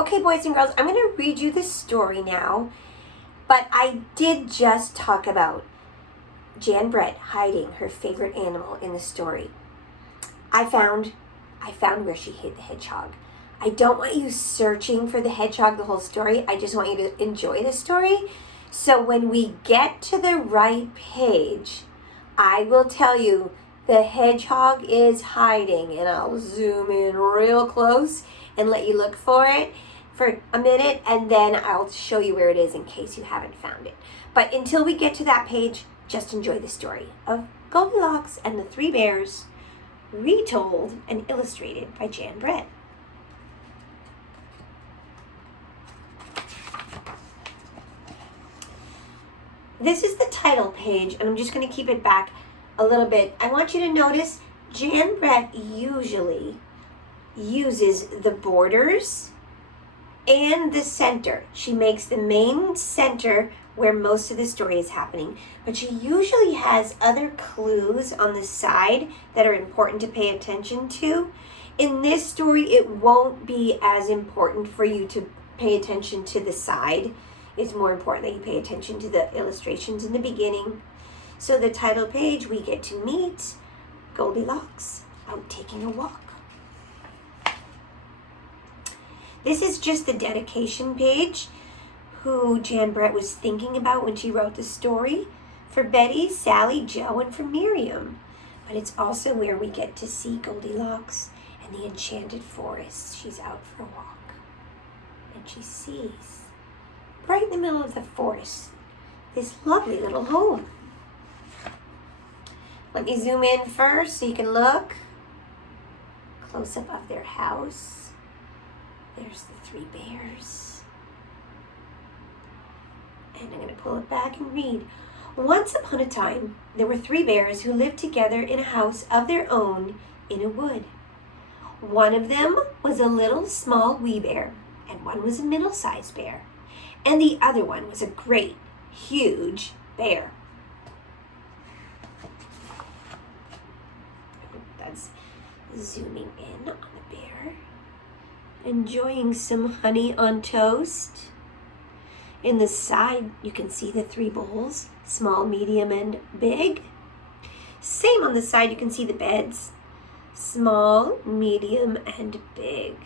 Okay, boys and girls, I'm going to read you the story now, but I did just talk about Jan Brett hiding her favorite animal in the story. I found where she hid the hedgehog. I don't want you searching for the hedgehog the whole story. I just want you to enjoy the story. So when we get to the right page, I will tell you the hedgehog is hiding, and I'll zoom in real close and let you look for it for a minute, and then I'll show you where it is in case you haven't found it. But until we get to that page, just enjoy the story of Goldilocks and the Three Bears, retold and illustrated by Jan Brett. This is the title page, and I'm just going to keep it back a little bit. I want you to notice Jan Brett usually uses the borders and the center. She makes the main center where most of the story is happening, but she usually has other clues on the side that are important to pay attention to. In this story, it won't be as important for you to pay attention to the side. It's more important that you pay attention to the illustrations in the beginning. So the title page, we get to meet Goldilocks out taking a walk. This is just the dedication page, who Jan Brett was thinking about when she wrote the story, for Betty, Sally, Joe, and for Miriam. But it's also where we get to see Goldilocks and the enchanted forest. She's out for a walk, and she sees, right in the middle of the forest, this lovely little home. Let me zoom in first so you can look. Close-up of their house. There's the Three Bears. And I'm going to pull it back and read. Once upon a time, there were 3 bears who lived together in a house of their own in a wood. One of them was a little small wee bear, and one was a middle-sized bear, and the other one was a great, huge bear. That's zooming in on the bear. Enjoying some honey on toast. In the side, you can see the 3 bowls, small, medium, and big. Same on the side, you can see the beds, small, medium, and big.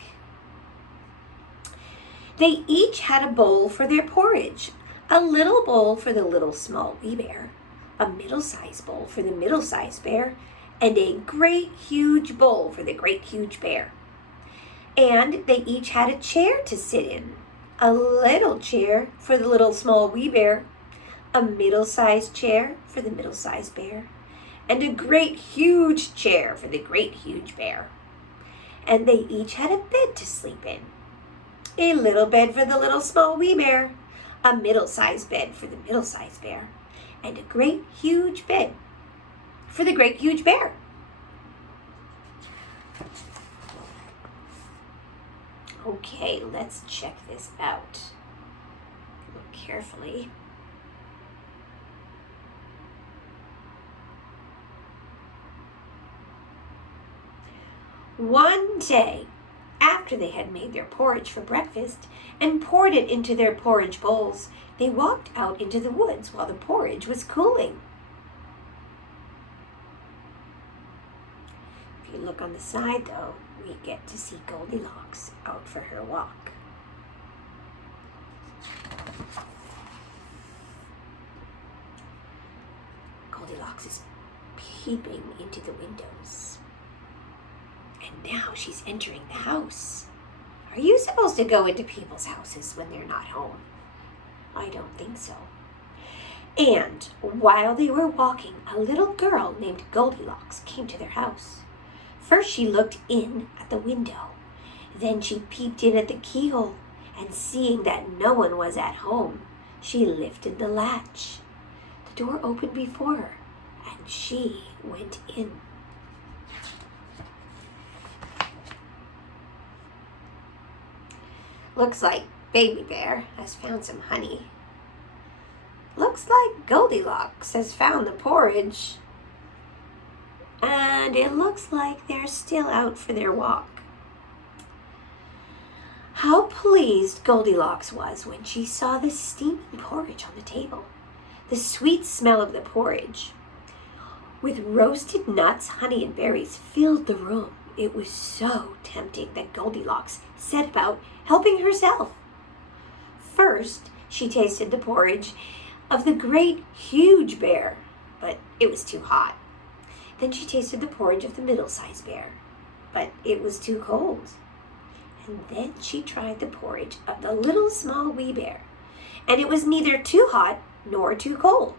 They each had a bowl for their porridge, a little bowl for the little small wee bear, a middle-sized bowl for the middle-sized bear, and a great huge bowl for the great huge bear. And they each had a chair to sit in, a little chair for the little small wee bear, a middle-sized chair for the middle-sized bear, and a great huge chair for the great huge bear. And they each had a bed to sleep in, a little bed for the little small wee bear, a middle-sized bed for the middle-sized bear, and a great huge bed for the great huge bear. Okay, let's check this out. Look carefully. One day, after they had made their porridge for breakfast and poured it into their porridge bowls, they walked out into the woods while the porridge was cooling. If you look on the side, though, we get to see Goldilocks out for her walk. Goldilocks is peeping into the windows. And now she's entering the house. Are you supposed to go into people's houses when they're not home? I don't think so. And while they were walking, a little girl named Goldilocks came to their house. First she looked in at the window. Then she peeped in at the keyhole, and seeing that no one was at home, she lifted the latch. The door opened before her, and she went in. Looks like Baby Bear has found some honey. Looks like Goldilocks has found the porridge. And it looks like they're still out for their walk. How pleased Goldilocks was when she saw the steaming porridge on the table. The sweet smell of the porridge with roasted nuts, honey, and berries filled the room. It was so tempting that Goldilocks set about helping herself. First, she tasted the porridge of the great huge bear, but it was too hot. Then she tasted the porridge of the middle-sized bear, but it was too cold. And then she tried the porridge of the little small wee bear, and it was neither too hot nor too cold.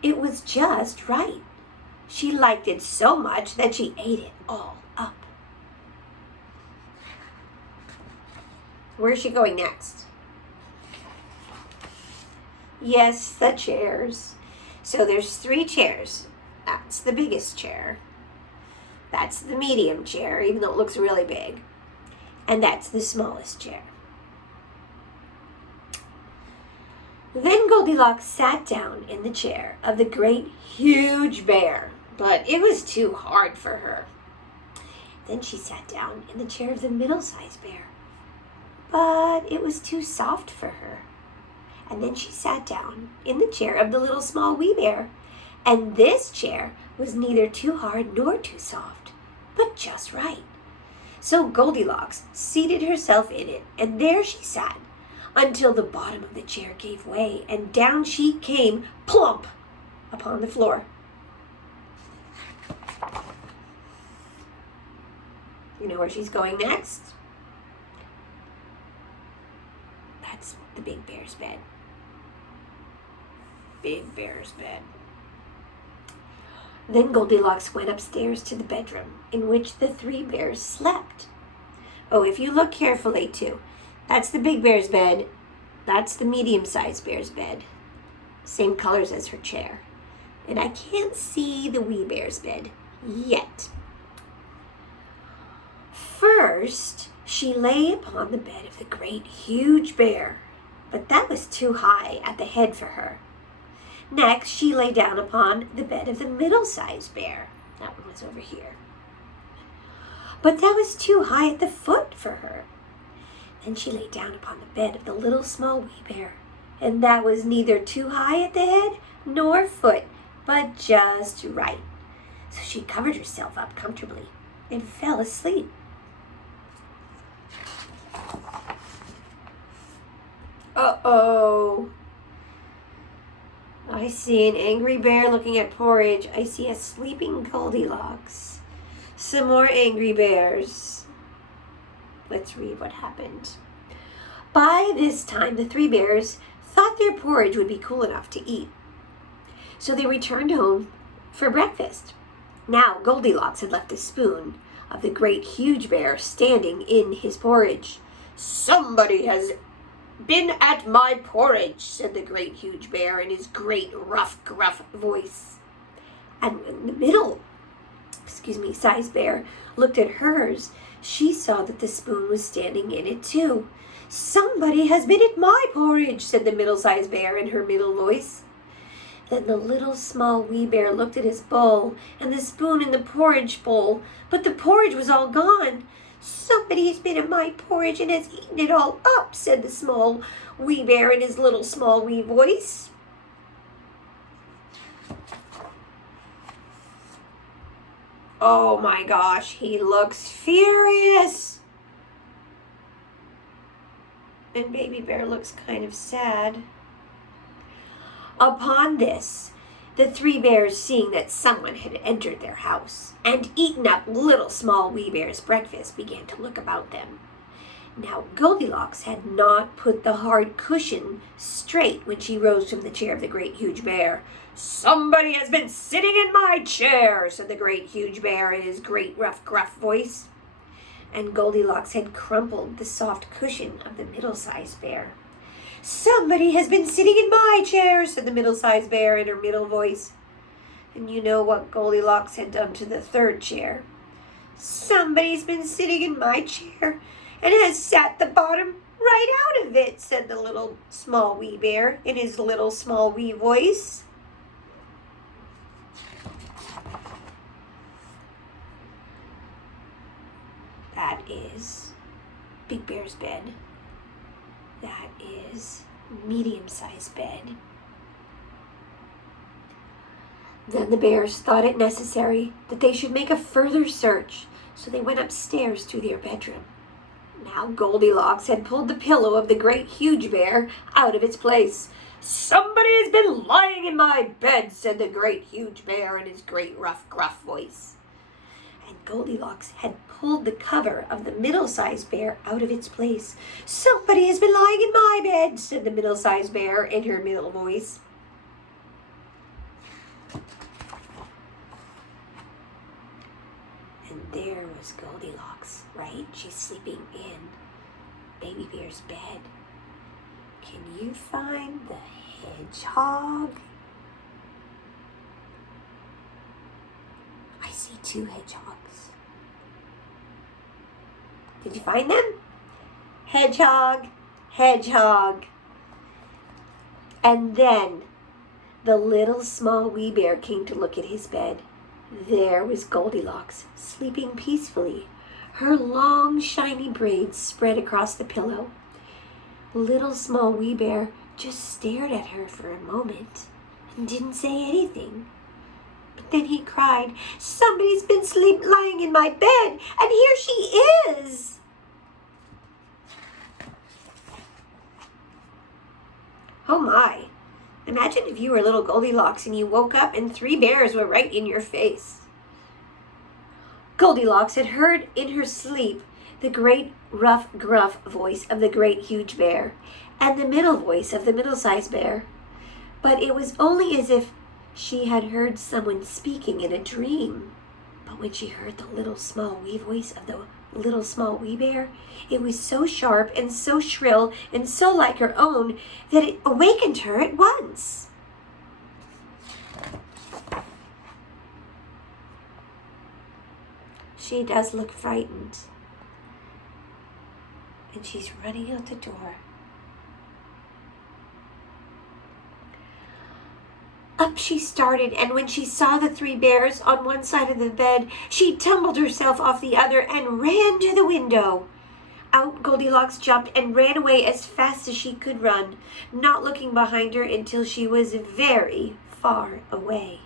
It was just right. She liked it so much that she ate it all up. Where's she going next? Yes, the chairs. So there's 3 chairs. That's the biggest chair. That's the medium chair, even though it looks really big. And that's the smallest chair. Then Goldilocks sat down in the chair of the great huge bear, but it was too hard for her. Then she sat down in the chair of the middle-sized bear, but it was too soft for her. And then she sat down in the chair of the little small wee bear, and this chair was neither too hard nor too soft, but just right. So Goldilocks seated herself in it, and there she sat until the bottom of the chair gave way, and down she came plump upon the floor. You know where she's going next? That's the big bear's bed. Big bear's bed. Then Goldilocks went upstairs to the bedroom in which the 3 bears slept. Oh, if you look carefully too, that's the big bear's bed. That's the medium-sized bear's bed. Same colors as her chair. And I can't see the wee bear's bed yet. First, she lay upon the bed of the great huge bear, but that was too high at the head for her. Next, she lay down upon the bed of the middle-sized bear. That one was over here. But that was too high at the foot for her. Then she lay down upon the bed of the little small wee bear, and that was neither too high at the head nor foot, but just right. So she covered herself up comfortably and fell asleep. Uh-oh. I see an angry bear looking at porridge. I see a sleeping Goldilocks. Some more angry bears. Let's read what happened. By this time, the 3 bears thought their porridge would be cool enough to eat. So they returned home for breakfast. Now Goldilocks had left a spoon of the great huge bear standing in his porridge. "Somebody has been at my porridge," said the great huge bear in his great rough, gruff voice. And when the sized bear looked at hers, she saw that the spoon was standing in it too. "Somebody has been at my porridge," said the middle-sized bear in her middle voice. Then the little small wee bear looked at his bowl and the spoon in the porridge bowl, but the porridge was all gone. "Somebody has been at my porridge and has eaten it all up," said the small wee bear in his little small wee voice. Oh my gosh, he looks furious. And Baby Bear looks kind of sad. Upon this, the 3 bears, seeing that someone had entered their house and eaten up little small wee bear's breakfast, began to look about them. Now Goldilocks had not put the hard cushion straight when she rose from the chair of the great huge bear. "Somebody has been sitting in my chair," said the great huge bear in his great rough gruff voice. And Goldilocks had crumpled the soft cushion of the middle-sized bear. "Somebody has been sitting in my chair," said the middle-sized bear in her middle voice. And you know what Goldilocks had done to the 3rd chair. "Somebody's been sitting in my chair and has sat the bottom right out of it," said the little small wee bear in his little small wee voice. That is Big Bear's bed. That is medium-sized bed. Then the bears thought it necessary that they should make a further search, so they went upstairs to their bedroom. Now Goldilocks had pulled the pillow of the great huge bear out of its place. "Somebody has been lying in my bed," said the great huge bear in his great rough gruff voice. And Goldilocks had pulled the cover of the middle-sized bear out of its place. "Somebody has been lying in my bed," said the middle-sized bear in her middle voice. And there was Goldilocks, right? She's sleeping in Baby Bear's bed. Can you find the hedgehog? I see 2 hedgehogs. Did you find them? Hedgehog, hedgehog. And then the little small wee bear came to look at his bed. There was Goldilocks, sleeping peacefully, her long, shiny braids spread across the pillow. Little small wee bear just stared at her for a moment and didn't say anything. But then he cried, "Somebody's been lying in my bed, and here she is!" Oh my! Imagine if you were little Goldilocks and you woke up and 3 bears were right in your face. Goldilocks had heard in her sleep the great rough gruff voice of the great huge bear and the middle voice of the middle-sized bear. But it was only as if she had heard someone speaking in a dream. But when she heard the little small wee voice of the little small wee bear, it was so sharp and so shrill and so like her own that it awakened her at once. She does look frightened, and she's running out the door. Up she started, and when she saw the 3 bears on one side of the bed, she tumbled herself off the other and ran to the window. Out Goldilocks jumped and ran away as fast as she could run, not looking behind her until she was very far away.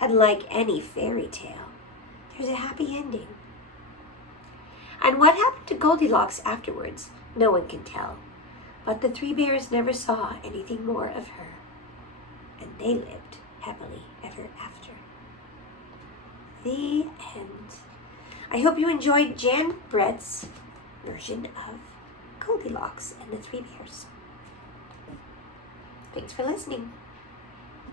And like any fairy tale, there's a happy ending. And what happened to Goldilocks afterwards, no one can tell. But the 3 bears never saw anything more of her. And they lived happily ever after. The end. I hope you enjoyed Jan Brett's version of Goldilocks and the 3 bears. Thanks for listening.